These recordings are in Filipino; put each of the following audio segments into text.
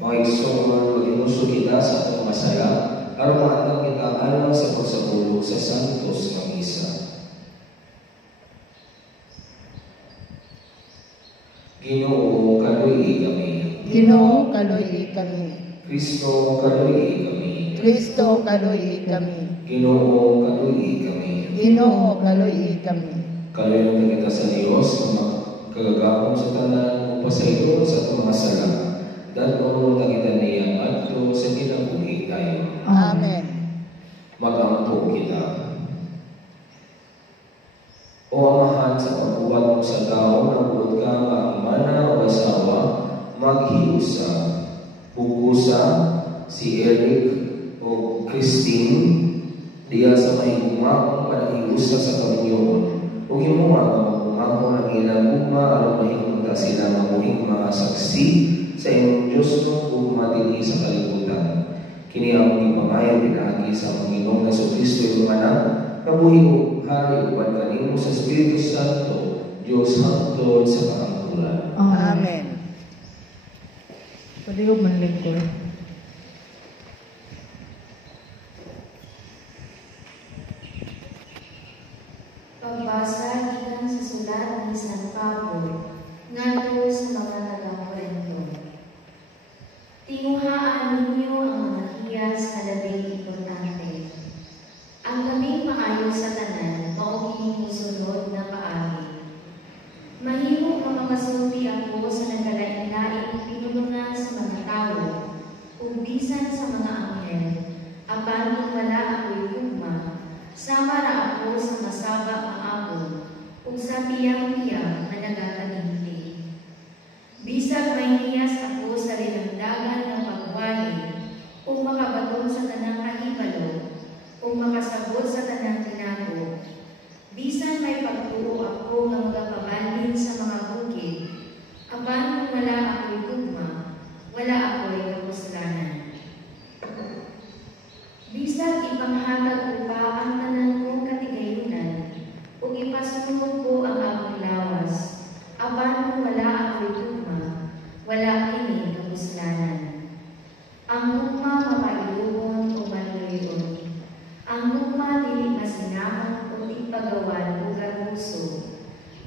Maigsoon, mag-inuso kita sa atong masaya, aron maadlaw kita alang sa pagsabulog sa santos nga misa. Ginoo, kaluy kami. Ginoo, kaluy kami. Kristo, kaluy kami. Kristo, kaluy kami. Ginoo, kaluy kami. Ginoo, kaluy kami. Kaluy kita sa Dios nga kagagahom sa tanan o pasaylo sa atong mga sala. Dadto kita niya adto sa kinabuhi tayo. Amen. Mag-ampo kita. O Amahan, sa pagbuhat mo sa tao, nagbuot ka nga ang mana o asawa, maghiusa, pukusa, si Eric o Christine, diya sa may umang panahiusa sa kamunyon. Huwag yung mga umang ng ilang ugma, alam mahimong sila mamuhing mga saksi sa inyong Diyos no kung madili sa kalibutan. Kini ang ipangayaw pinagi sa Panginoong Jesucristo yung anak, kabuhi o hari upan kanino sa Espiritu Santo, Diyos hangtod sa kaangkulan. Amen. Paliw man lingkod. Pagbasa gikan sa sulat ni San Pablo ngadto sa mga taga-Korinto. Tinguhaan ninyo ang mga hiyas na labing importante. Ang labing maayo sa tanan mao kining musunod na paagi. Mahimo nga makasulti ako sa nagkalain-laing pinulungan sa mga tao ug bisan sa mga anghel, apan kung wala ako'y ugma, sama ra ako sa masaba nga ako ug sa tiyang-tiyang na nagakalimti. Bisag may hiyas ako sa linamdagan ng pagwali ug makabaton sa tanang kahibalo ug makasabot sa tanang tinago. Bisan may pagtuo ako nga magapabalhin sa mga bukid, apan kung wala ako'y tugma, wala ako'y kapusalanan. Bisag ipanghatag ko pa ang tanan kong katigayunan ug ipasunod ko ang akong lawas, apan kung wala ako'y tugma, wala kini kapusalanan. Ang tugma mapailuhon o maluyon. Ang tugma dili masinahon o ipagawan o garuso.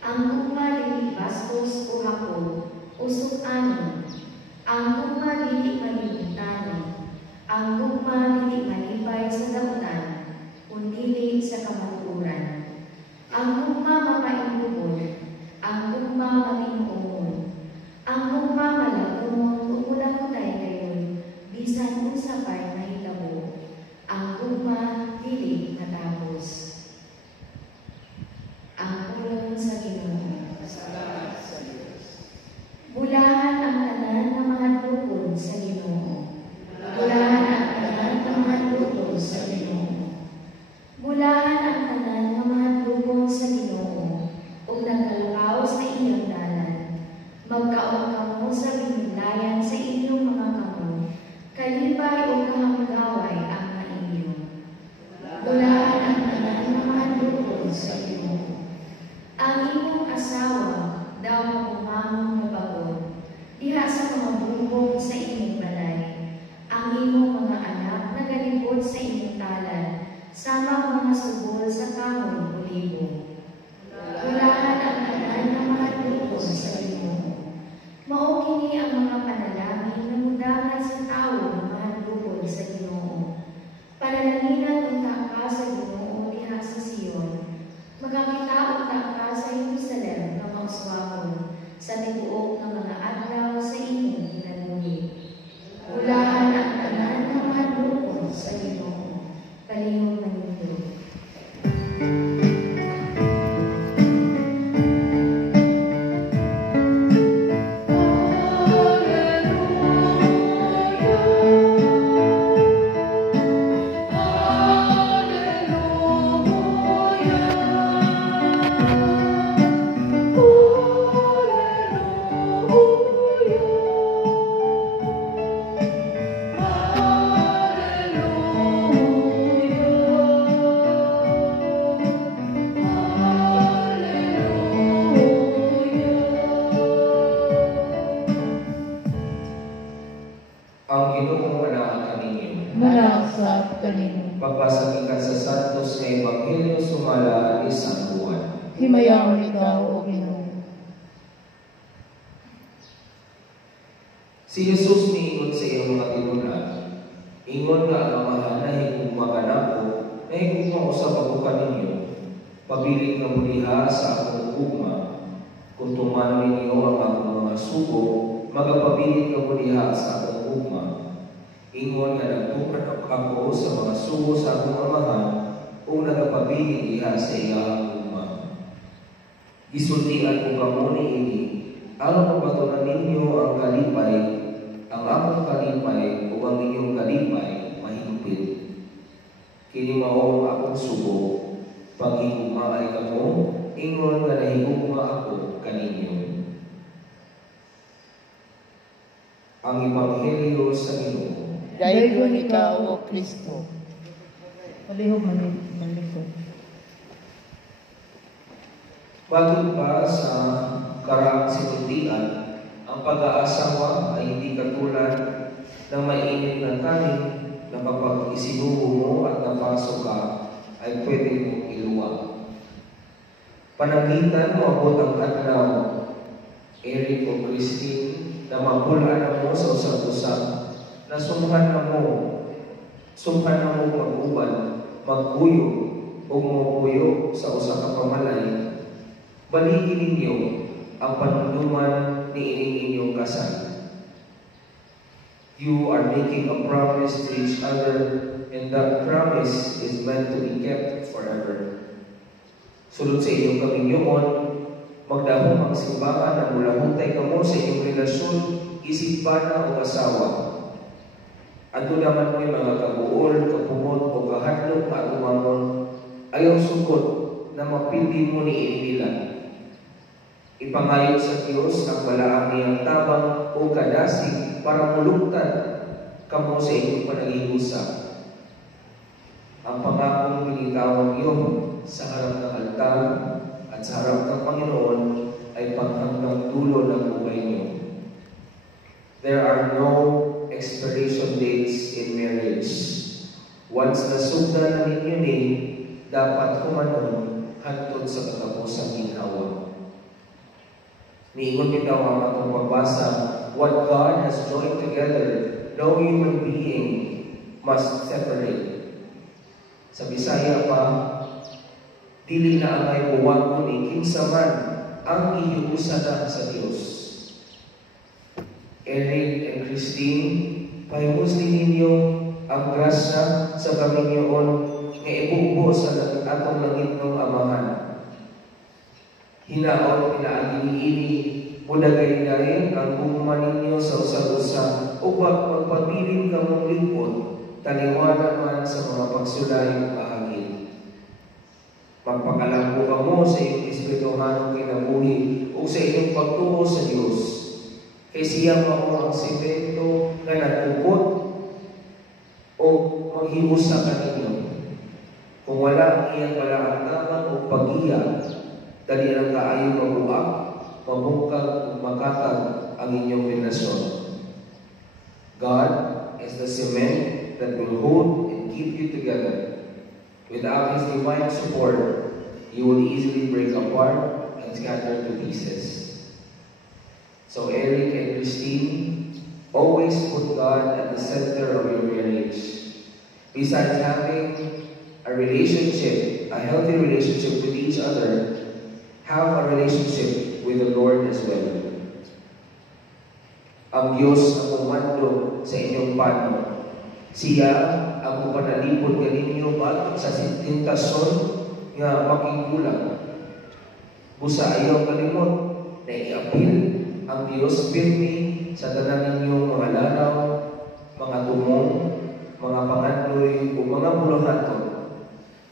Ang tugma dili bastos o hapon o sukanon. Ang tugma dili malimutan. Ang tugma dili malibay sa dautan, kundi sa kamaturan. Ang tugma mapailuhon. Ang tugma matinuon. Ang tugma malagumon o kulang-kulay kayon, bisan unsa pa'y mahitabo. Ang tugma dili natapos. Ang pulong sa Ginoo. Salamat sa Diyos. Bulahan ang tanan ng mga tukod sa Ginoo. Bulahan ang tanan ng mga tukod sa Ginoo. Bulahan ang tanan ng mga tukod sa Ginoo ug nagkalakaw sa iyong dalan. Magkaon kamo sa binilayan sa inyong mga kamo. Kalipay o kahamgaway ang mainyo. Bulahan ang tanan ng mga tukod sa Ginoo. Ang inyong asawa daw mapumangon na pagod, diha sa mga bubong sa inyong balay. Ang imong mga anak nagalipod sa inyong talan, sama mga subol sa kahoy o libo. Bulahan ang tanan ng mga tukod sa Ginoo. Mao kini ang mga panalangin na mudangan sa tao ng mga tukod sa Ginoo. Panalangin unta ka sa Ginoo diha sa Sion. Magakita unta ka sa Jerusalem nga mauswahon sa tibuok ng mga adlaw sa inyong kinabuhi. Bulahan ang tanan ng mga tukod sa Ginoo. Kalihong manindog. Hallelujah. Ang Ginoo anaa kaninyo. Manasap kanino. Pagbasa gikan sa Santos nga Ebanghelyo sumala ni San Juan. Himayaw ikaw o Ginoo. Si Jesus miingon sa iyang mga tinunan, ingon nga ang amahan na higugma kanako, na higugma usab ako kaninyo. Pabilin nga muliha sa akong ugma. Kung tumano ninyo ang akong mga sugo, magapabilin nga muliha sa akong ugma. Ingon nga nagtukan ako sa mga sugo sa akong amahan, o nagapabilin diha sa iyang ugma. Gisultian ko kamo ni ini, aron mapatunan ninyo ang kalipay, ang akong kalipay o ang inyong kalipay mahigupit. Kini mao ang akong sugo, paghigugma ay kamo, ingon nga nahigugma ako kaninyo. Ang Ebanghelyo sa Ginoo. Dayon ikaw o Kristo. Palihog manlingkod. Bago pa sa karaang sinuntian, ang pag-aasawa ay hindi katulad ng mainit na kanin na kapag isinubo mo at napasok ka, ay pwede mong iluwa. Panagitan mo abot ang adlaw, Eric o Christine, na mabulaan mo sa usap-usap, na sumhan na mo mag-uban, magkuyo o mabuyo sa usa ka pamalay. Baligin ninyo ang panunduman ni inyong kasal. You are making a promise to each other, and that promise is meant to be kept forever. Sulod sa inyong kaminyoon, magdahong ang simbahan na mulahuntay kamo sa inyong relasyon, isip bana o asawa. Ato naman mo'y mga kabuol, kapumot o kahadlok na agumamon, ayaw sukot na mapili mo ni nila. Ipangayon sa Diyos ang balaang niyang tabang o kadasig para mulugtan kamo sa inyong panag-iusap. Ang pangakong binitawan niyo sa harap ng altar at sa harap ng Panginoon ay panghanggang dulo ng buhay niyo. There are no expiration dates in marriage. Once nasugdan na ninyo ni, dapat kumanon hantod sa katapusang ginhawa. Niingon bitaw ang atong pagbasa, what God has joined together, no human being must separate. Sa Bisaya pa, dili na angay buwag ni kinsa man ang ihiusa na sa Dios. Eric and Christine, pahimusli ninyo ang grasya sa kaminyoon nga ibubo sa atong langit ng Amahan. Hinaot pinaagini-ini, mudagay-dayin ang bumuma ninyo sa usa-usa, upang magpabilin ka mong lingkod, taliwanan man sa mga pagsulayong kahagin. Magpakalambo ka mo sa iyong espirituhanong kinabuhi o sa iyong pagtuo sa Diyos. Kay siya mo ang semento na nagkukot o maghimos sa kaninyo. Kung wala ang iyang kalaantaman o pag-iya, dali ang kaayo mabuak, mabungkag o makatag ang inyong relasyon. God is the cement that will hold and keep you together. Without His divine support, you will easily break apart and scatter to pieces. So Eric and Christine, always put God at the center of your marriage. Besides having a relationship, a healthy relationship with each other, have a relationship with the Lord as well. Ang Diyos ang umando sa inyong pano. Siya ang upanalipod kaninyo batok sa tentasyon nga makikulang. Busa ayaw kalimot na i-apil ang Diyos pirmi sa tanan ninyong mga lanaw, mga tumong, mga pangandoy o mga buluhaton.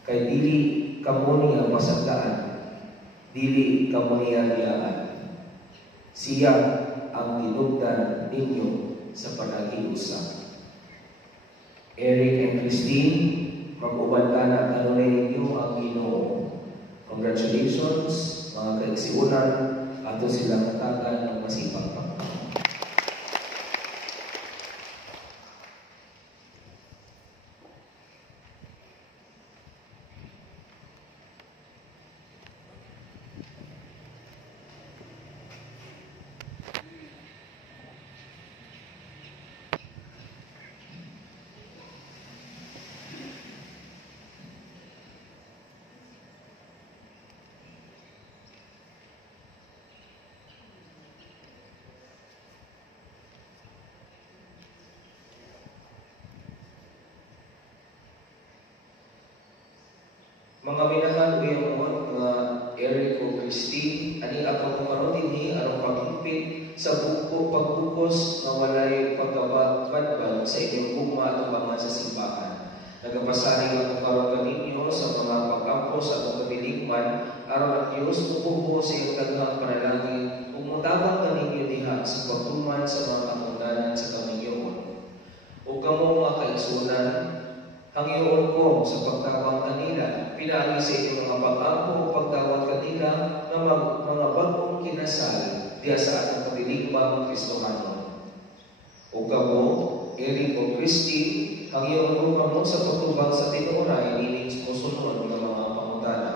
Kay dili kamo niya masagdaan, dili kamo niya niyaan. Siya ang tinugdan ninyo sa panag-iusap. Eric and Christine, mag-ubanta na kanunay ninyo ang Ginoo. Congratulations, mga kaigsiunan, ato silang katagan ng masipag pa. Mga minahan uyang nga Eric o Christine, ani ako kumaron dinhi aron paghimpit sa pagbukos nga walay pagkabadbad sa inyong gugma atubangan sa simbahan. Nagapasaring ako karon kaninyo sa mga pag-ampo sa atong kabilingman aron ang Dios mubuho sa iyong daghang panalangin ug motabang kaninyo diha sa pagtuman sa mga kamundanan sa kamingyoon. Ug kamo mga kaigsunan, hangyoon ko sa pagtawag kanila, pinaagi sa inyong mga pag-ampo o pagtawag kanila ng mga bagong kinasal diya sa atong kabilingman Kristohano. O kamo, Eric o Christine, hangyoon ko kamo sa pagtubag sa tinuray ining musunod ng mga pangutana.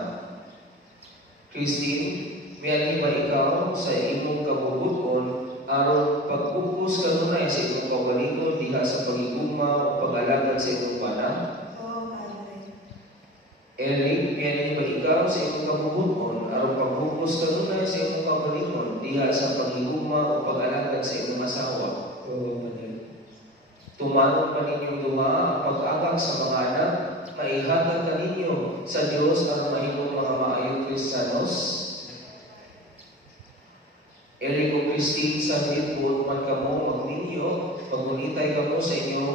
Christine, miani ba ikaw sa imong kabubuton aron pagpupus kanunay sa imong kawalingon diha sa pagigugma o pag-alagad sa imong bana? Oo, Padre. Eric, miani ba ikaw sa imong kabubuton aron pagpupus kanunay sa imong kawalingon diha sa pagigugma o pag-alagad sa imong asawa? Oo, Padre. Tumanong pa ninyong duha ang pag-agak sa mga anak, maihatag na ninyo sa Diyos ang mahimong mga maayong Kristiyanos. Eric o Christine, sabit po man kamo magninyo, magunitay kamo sa inyong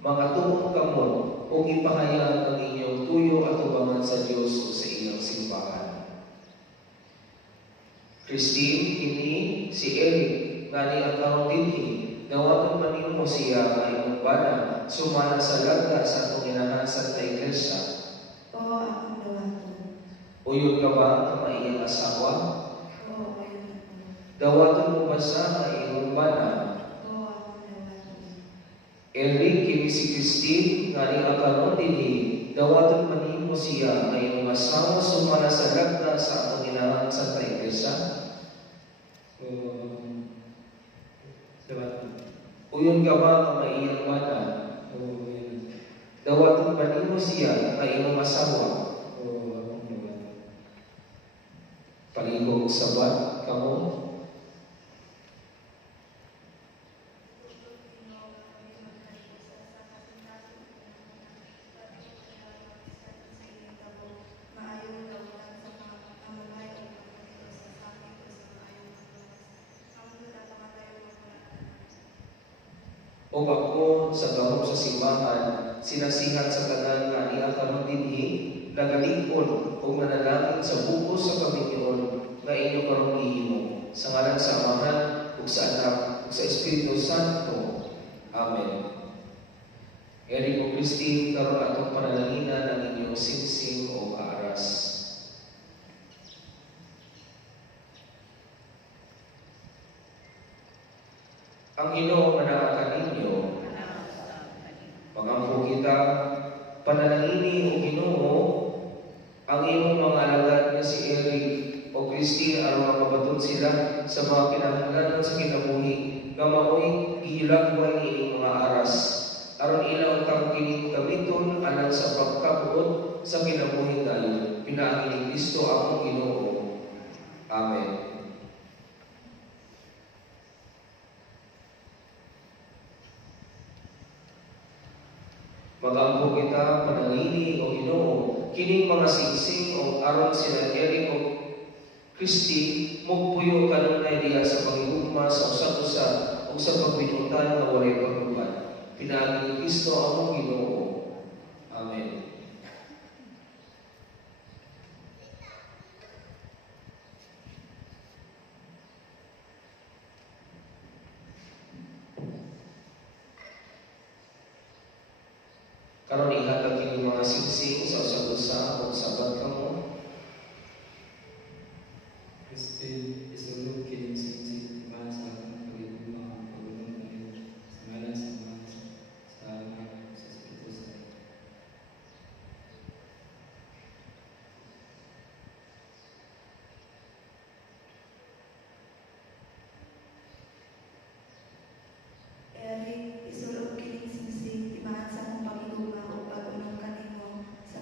mga tumong kamo o ipahayag ang inyong tuyo at tubangan sa Diyos o sa inyong simbahan. Christine, kini si Eric, ngani ang taong dinhi, dawaton man mo siya nga imong bana, sumana sa lagda sa atong inahansan na iglesia. Oo, akong dawaton. Uyod ka ba ang maiyang asawa? Oo, ayun ako. Dawaton mo ba siya nga imong bana? Oo, akong dawaton. Eric, kini si Christine, nga ni akaron dinhi, dawaton man mo siya nga imong asawa, sumana sa lagda sa atong inahansan na iglesia. Oo, dapat. Uyon ka ba ang maiyang bana? Oo, yan. Dawaton ba nimo siya nga imong asawa? Oo, akong dapat. Palihog sabat kamo? O ako sa gahom sa simbahan, sinasihat sa tanan nga niya karon dinhi, nagalikon o manalangin sa bukos sa Panginoon nga inyo karon gihimo. Sa ngalan sa Amahan ug sa Anak ug sa Espiritu Santo. Amen. Eric o Christine, karon atong panalangina ng inyong singsing o kaaras. Ang Ginoo manaakan ninyo, magampo kita, panalangini o Ginoo, ang imong mga alagad nga si Eric o Christine aron makabaton sila sa mga kinahanglanon sa kinabuhi nga maoy gihilagway niining mga aras aron ila untang kini gamiton alang sa pagkabuot sa kinabuhi dayon. Pinaagi ni Kristo akong Ginoo. Amen. Magampo kita, panalangini o Ginoo, kining mga singsing o aron sila Eric o Christy, mugpuyo kanunay diha sa pangigugma sa usa-usa o sa pagbinutan nga walay pagluban. Pinaagi ni Kristo akong Ginoo. Amen. Karon ihatag kini mga singsing sa usa-usa o sabat kamo. Christine, isulog kining singsing ibahan sa akong pagigugma, pagulong kayo, sa ngalan sa Ama, sa Anak, sa Espiritu Santo. Eric, isulog kining singsing timaan sa akong pagigugma o pag-unong kanimo sa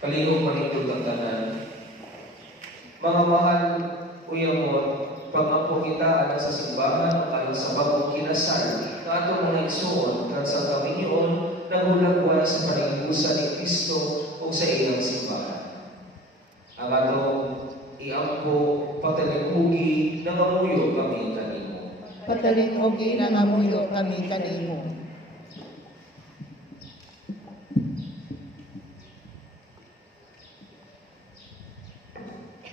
Kalihog manitod ang tanan. Mga mahal, uyamon, pag-ampo kita alang sa simbahan o alang sa bagong kinasal na atong mga igsoon kan sa Kaminyoon nagulagwan sa panigusan ni Kristo o sa iyang simbahan. Ang atong iampo patalinhugi na mamuyo kami kanimo. Patalinhugi na mamuyo kami kanimo.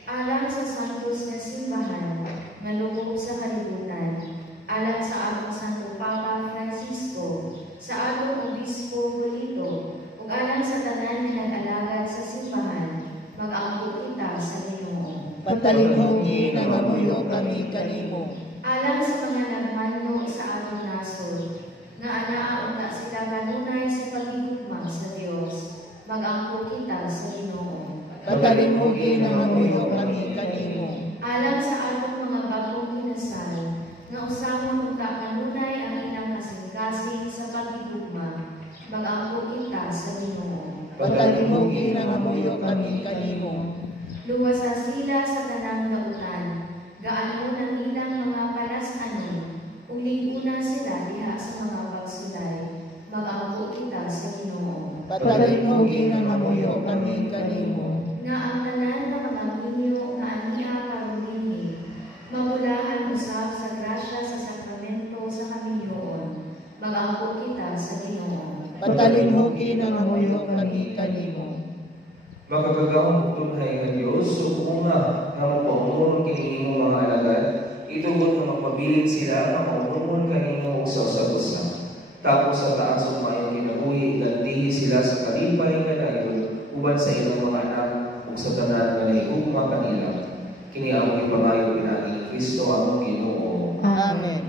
Alang sa santos nga simbahan, nga lubog sa kalibutan, alang sa atong Santo Papa Francisco, sa atong Obispo Polito, ug alang sa tanan nga nag-alagad sa simbahan, mag-angko kita sa Ginoo. Patalinhugi na mamuyo kami kanimo. Alang sa mga nagmanyo sa atong nasod, nga anaa unta sila kanunay sa pagigugma sa Dios, mag-angko kita sa Ginoo. Patalinhugi na mamuyo kami kanimo. Alang sa atong mga bagong kinasal, nga usahon unta kanunay ang ilang kasing-kasing sa pagigugma, mag-angko kita sa Ginoo. Patalinhugi na mamuyo kami kanimo. Luwas na sila sa tanang nautan, gaano ng ilang mga palas-anon, umlingkunan sila diha sa mga pagsulay, mag-angko kita sa Ginoo. Patalinhugi na mamuyo kami kanimo. Nga ang tanan ng mga minyo nga aniya karon dinhi, mamulahan usab sa grasya sa sakramento sa kaminyoon, mag-angko kita sa Ginoo. Patalinhugi na mamuyo kami kanimo. Makagagawang tunay nga Diyos, sukunga nga magpaumulong kinihimo mga alagad, itugod nga magpabilin sila nga maumulong kanimo sa usa. Tapos sa taas ng mayong kinabuhi, gantihi sila sa kalipay nga dayon, uban sa ilang mga anak, ug sa tanan nga nahigugma kanila. Kini among ipangayo pinagi Kristo among Ginoo. Amen.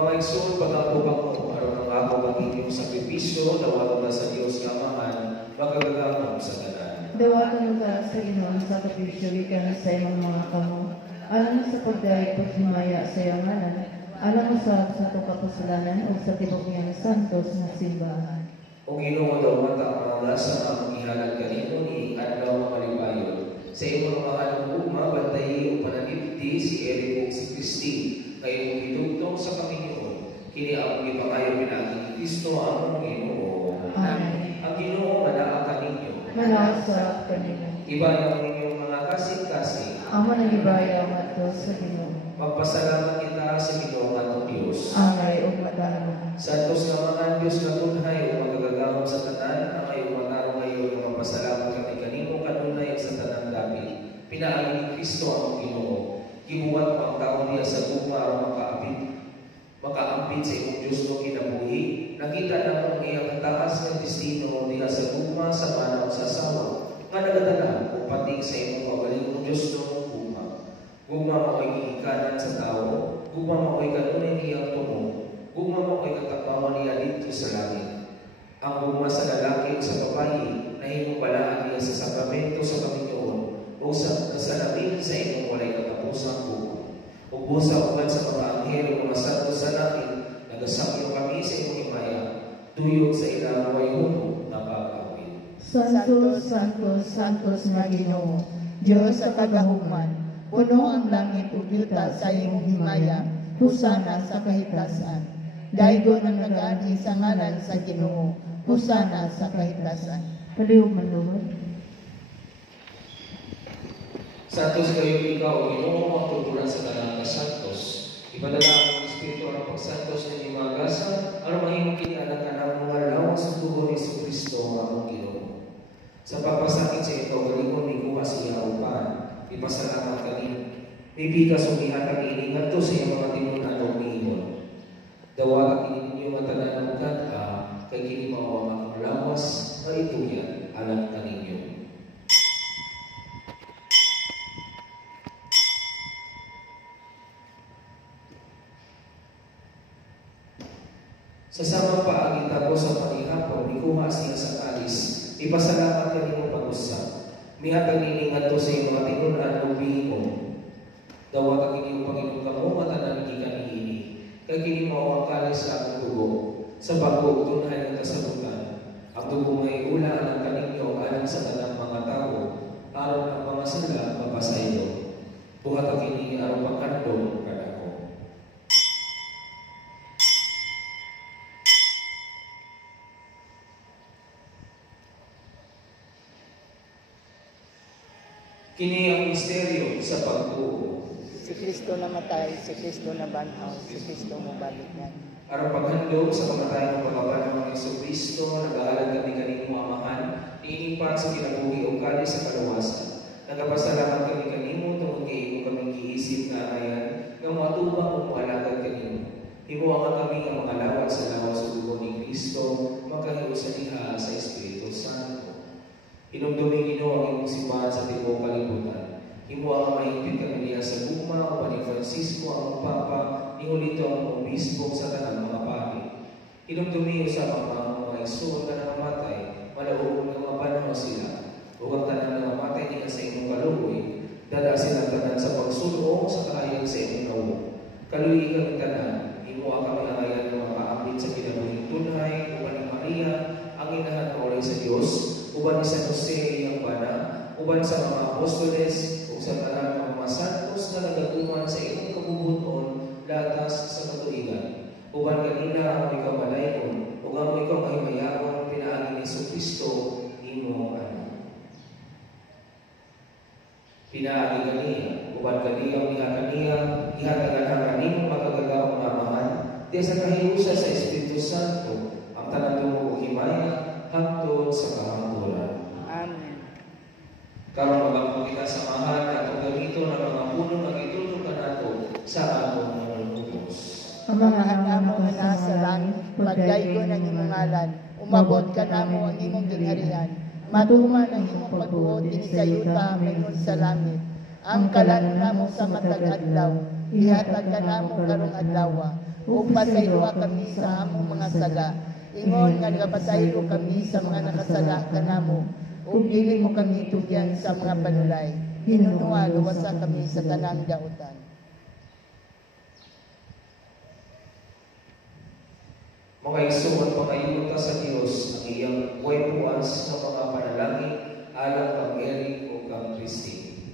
Mga igsoon, pag-ampubang mo, aron ang ako magiging sakripisyo, nawalo na sa Diyos nga Amahan, magagagamang sa tanan. Dawatan lugar sa Ginoo sa kapisyo gikan sa imong mga kamo. Alam sa pagdayeg pagsimaya sa iyang ngalan, alam mo sa atong kapasalanan o sa tibok niyang santos nga simbahan. O Ginoo daw mata ang mga nasa nga magihalad kanino ni adlaw nga malipayon. Sa imong mga kalugma, bantayi o pananipti si Eric o si Christine, kayong itugtong sa Kaminyoon. Kini ang ipangayo pinagi ni Kristo among Ginoo. Amen. Ang Ginoo manaa kaninyo. Manasa kanino. Ibayang ninyong mga kasing-kasing. Amo nang ibaya ang ato sa Ginoo. Magpasalamat kita sa Ginoo atong Dios. Angay ug matarong. Santos nga mga Diyos nga tunhay o magagagawang sa tanan, ang kayo matarong ngayon nga magpasalamat kami kanino kanunay sa tanan dapit. Pinaagi ni Kristo ang Ginoo. Gibuhat mo ang tao niya sa gugma aron makaampit sa imong Diyos no kinabuhi, nakita na ang iyang taas ng destino diha sa gugma sa manang sa sawa, nga nagadala o pating sa imong magaling Diyos noong gugma. Gugma mako'y gihikanan sa tao, gugma mako'y kanunay niyang tumo, gugma mako'y katakbawan niya dito sa langit. Ang gugma sa lalaki o sa babae, na himupalaan niya sa sakramento sa Panginoon, o sa kasalamin sa imong walay katapusang gugma. O busa uban sa mga anghel o mga santo sa langit, nagasakyo kami sa imong himaya, tuyod sa ilang way huno na pag-awit. Santos, Santos, Santos nga Ginoo, Diyos sa kagahuman, puno ang langit ug yuta sa imong himaya, husana sa kahitasan. Daygon ang nag-agi sa ngalan sa Ginoo, husana sa kahitasan. Palihog man Lord. Santos kayo ikaw, o Ginoo, ang tutulan sa tanan nga santos. Ipadala ang Espiritu ang pagsantos ng mga gasa, ang mahimong kinianan ka ng mga lawas sa tubo ni Kristo ang Ginoo. Sa pagpasakit sa ito, galingon ni kuha siya upan, ipasalamat ka rin. Bibigas umihan ang iningat to sa iyong mga tinunan o umiiwan. Dawa ang ininyo mga tanan ng gata, kay kinimawa ang lawas, na ito yan, alam ka ninyo. Sa samang paagi tapos sa panihapon, ikuha siya sa kalis, ipasalamat ka ninyo pag-usap. Mihatag niningat to sa iyong mga tinunan o bihimo. Dawa ka kining Panginoon ka mo, matanan hindi ka niini. Kay kining mawang kalis sa akong dugo, sa bago tunay ng kasalutan. Ang dugo may ulaan ang kaninyo alam sa tanang mga tao, aron ang mga sila mapasayo. Buhat ang kining aron pagkandong ka ako. Kini ang misteryo sa pagtuo. Si Kristo namatay, si Kristo nabanhaw, si Kristo mabalik yan. Aron paghandog sa kamatayan ng pagkaban ng mga Kristo, nag-aalad kami kanimo amahan, iinipan sa kinabuhi o kali sa kaluwasan. Nagapasalamat kami kanimo tungkol kay imo kaming giisip na ayan, nga matubang o maalagad kanimo. Himuangan kami ang mga lawat sa lawas sa dugo ni Kristo, magkahiusan niya sa Espiritu Santo. Inumduming Ginoo ang imong simbahan sa tibuok kalibutan. Himo ang mahigpit kami niya sa gugma o ni Francisco ang Papa, ni Julito ang obispo sa tanang mga pari. Inumduming sa mga igsoon na namamatay, malaog ng mga panahon sila. Huwag ang tanang namamatay niya sa imong kaluoy, dala sila tanan sa pagsulong sa kahayag sa imong nawo. Kaluoy kami tanan, himo ang kami ang ayan ng mga kaambit sa kinabuhing tunay, uban ni Maria, ang inahan na oray sa Diyos, uban ni San Jose iyang bana, uban sa mga apostoles, ug sa tanan ng mga santos na nagatuman sa imong kabubuton latas sa katuigan. Uban kanina ang ikaw malayon, ug ang ikaw mahimayaon pinaagi ni Kristo imo anak. Pinaagi kaniya, uban kaniyang niya kaniya, ihatagan ang kanimong magagagaw nga amahan, di sa kahiusa sa Espiritu Santo, ang tanan mo ug himaya hangtod sa kahangturan. Amen. Karon magapon kita samahan at paggamito ng mga puno nga gitulong kanato sa among mga lubos. Ang mga hanamo nga nasa langit, pagdaygon ang imong ngalan, umabot ka namo ang imong gingharian. Matuman ang imong pagbuot dinhi sa yuta mayroon sa langit. Ang kalan namo sa matag adlaw, ihatag ka namo karong adlaw. Ug pasayloa kami sa among mga sala. Ingon nga nagapasaylo kami sa mga nakasala kanamo, ug dili mo kami tugyan sa mga panulay. Hinunuwa luwasa kami sa tanang dautan. Mga igsoon, pangayuno ta sa Dios ang iyang buhay buwas ng mga panalangin alang kang Eric o kang Christine.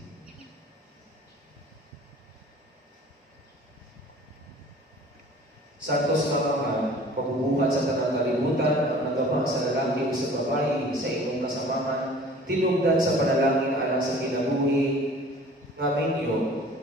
Santos na mahal, pagbubuhat sa tanang kalibutan ang nagama sa lalaki o sa babae sa imong kasamahan, tinugdan sa panalangin alang sa kinabuhi nga minyo,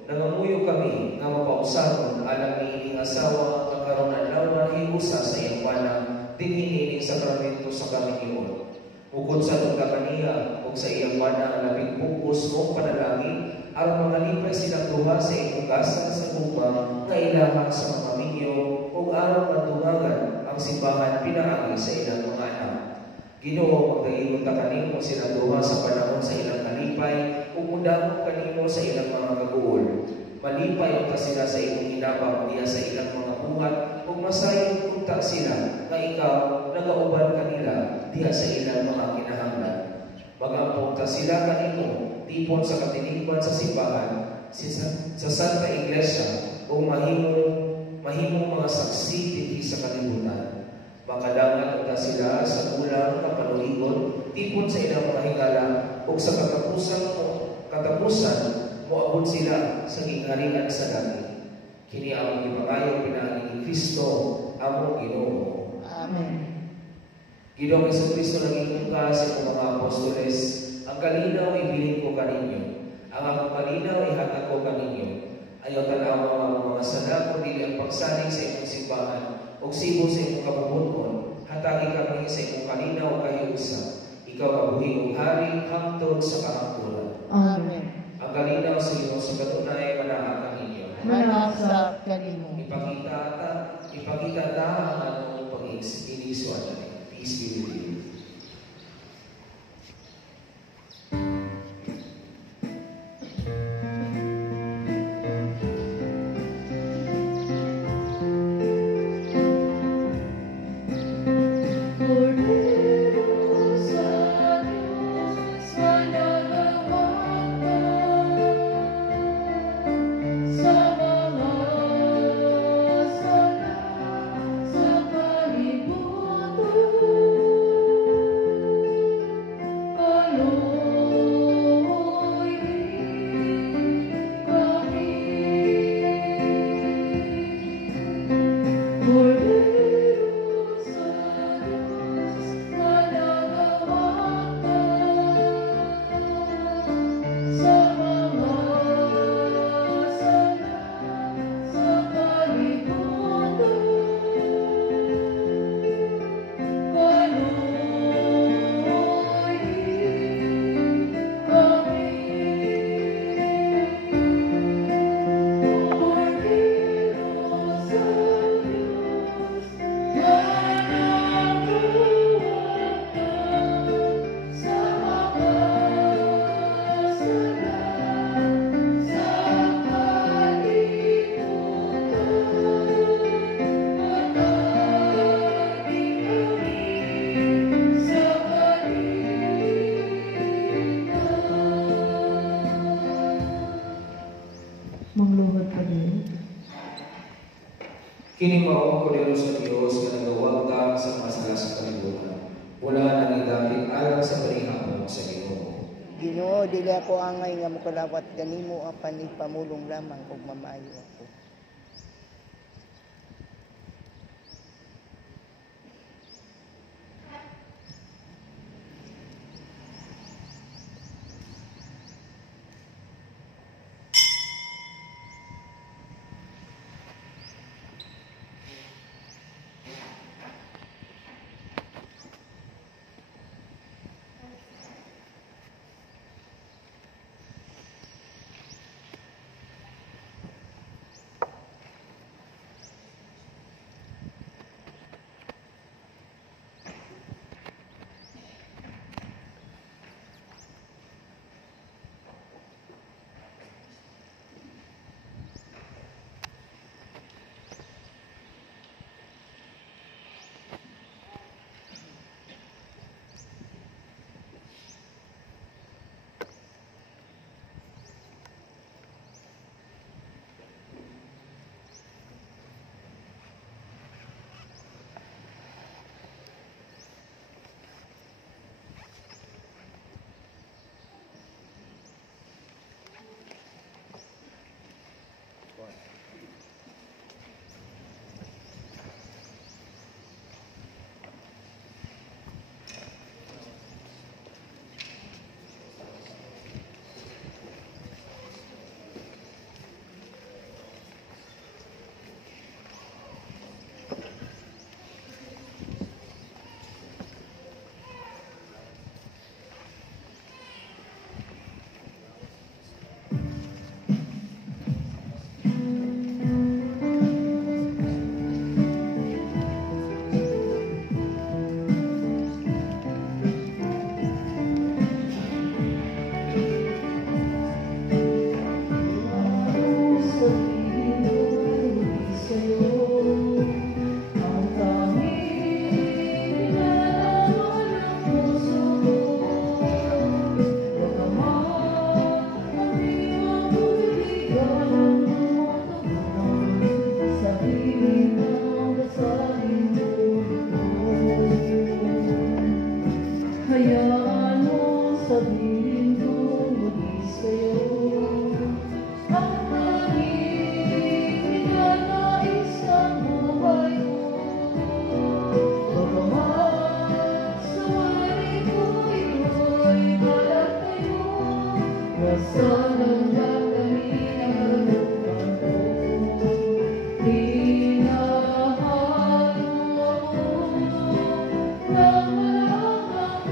nangamuyo kami nga mapausaron alang ni ining asawa nga karon adlaw hiusa sa iyang bana dinhi ining sakramento sa Panginoon. Bukod sa tungga kaniya ug sa iyang bana ang labing pugos mong panalangin aron mangalipay silang duha sa imong gasal sa gugma nga ilaha sa mga minyo ug aron matungagan ang simbahan pinaagi sa ilang mga anak. Ginoo, magdaingon ta kanimo sila duha sa panahon sa ilang nalipay, ug mundamon kanimo sa ilang mga kaguol. Malipay unta sila sa imong hinabang diya sa ilang mga buhat, ug masayon unta sila nga ikaw nagauban kanila diya sa ilang mga kinahanglan. Mag-ampon ta sila kanimo tipon sa katilingban sa simbahan, sa Santa Iglesia, ug mahimong mga saksi dinhi sa kalibutan. Makadangat unta sila sa ulang kapanuligon tipon sa ilang mga higala, ug sa katapusan moabot sila sa gingharian sa langit. Kini ang ipangayo pinaagi ni Kristo among Ginoo. Amen. Ginoong Jesucristo naging ka sa imong mga apostoles, ang kalinaw ibilin ko kaninyo, ang akong kalinaw ihatag ko kaninyo. Ayaw tanaw ang mga sana, kundi ang pagsalig sa imong simbahan, o sibo sa imong kabubuton, hatagi kami sa imong kalinaw o kahiusa. Ikaw kabuhing hari hangtod sa kahangturan. Amen. Ang kalinaw sa imong sa katunay manahakan ninyo. Manasa kanimo. Ipakita ta ang anong pag-iniswan natin. Peace be with you. Mangluhod pa din. Kini mao ko dito sa Dios nga nagawag ta sa masala sa kalibutan. Wala nang idapit alang sa panihapon sa Ginoo. Ginoo, dili ako angay nga mokalawat kanimo apan ipamulong lamang kog mamaayo ako. Hayaan mo sabihin ko muli sa'yo ang tanging ninanais ng buhay ko. Bagamat sa wari ko ito'y malatayo, wasa ng kami ang lupa ko. Hinahalo ako ng malamang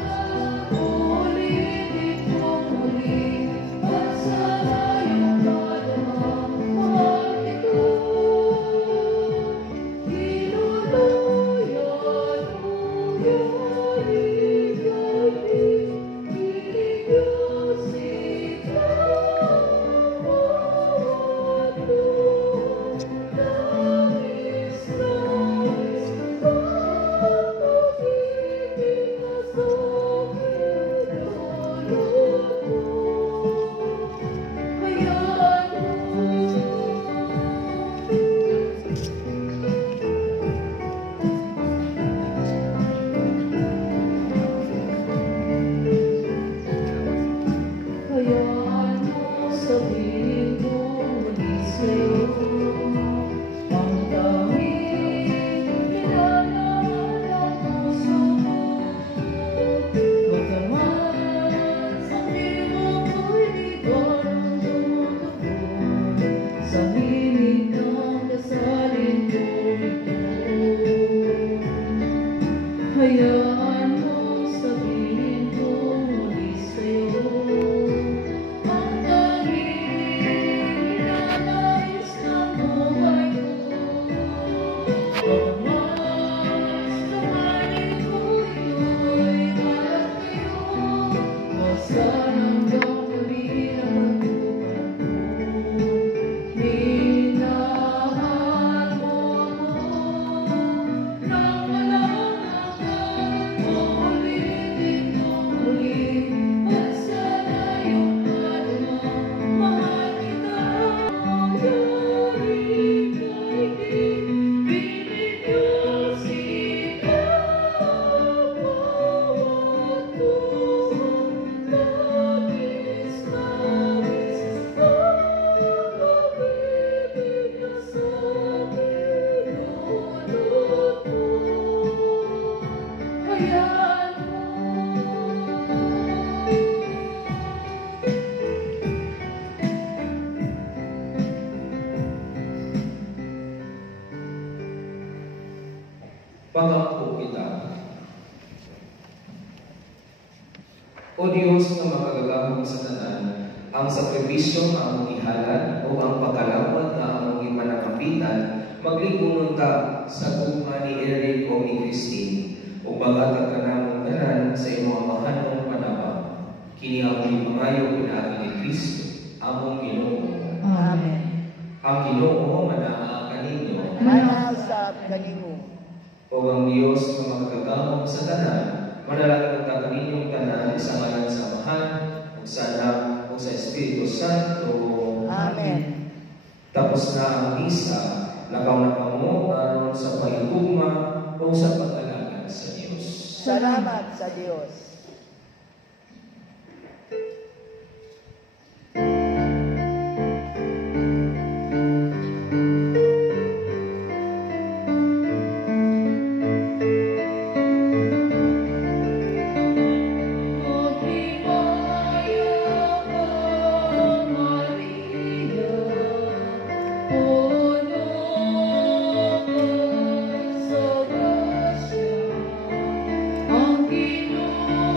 ulitin ko muli, at sana yung malamang mahal ito. Hinuluyan mo yari gabi, inigyosik lang bawat buwan. Nais kang pag-ibig na sa'kin dulot mo. Hayaan mo. Hayaan mo sabihin ko muli sa'yo ang tanging nilalaan ng puso ko. Bagamat sa hirap ko'y di parang tumutugon, sa himig ng kasalin ko ito. Hayaan mo sabihin ko muli sa'yo ang tanging ninanais ng buhay ko. Bagamat sa maling ko ito'y malatayo, basta hanggang muli ang pagtukan ko. Minahal mo ako ng malamang uulitin ko muli, at sana yung malamang mahal kita. Yari kay binigyosik lang bawat buwan. Nais ang pag-ibig na sa'kin dulot mo. Hayaan mo. Pangako kita. O Diyos nga makagagahong sa tanan, ang sakripisyo nga among ihalad o ang pagkalawat nga among ipanakapitan, maglibunon ta sa gugma ni Eric o ni Christine, o bagatag ka namong tanan sa imong amahanong panabang. Kini among ipangayo pinaagi ni Kristo, among Ginoo. Amen. Ang Ginoo manaa kaninyo. Manasap kanimo. O ang Diyos nga makagagahong sa tanan, manalangin ka kaninyong tanan sa ngalan sa Amahan, o sa Anak, o sa Espiritu Santo. Amen. Tapos na ang misa, lakaw na kamo aron sa pahigugma o sa pag-alagad sa Diyos. Salamat sa Diyos. O himaya ka, Maria, puno ka sa grasya, ang Ginoo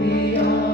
Beyond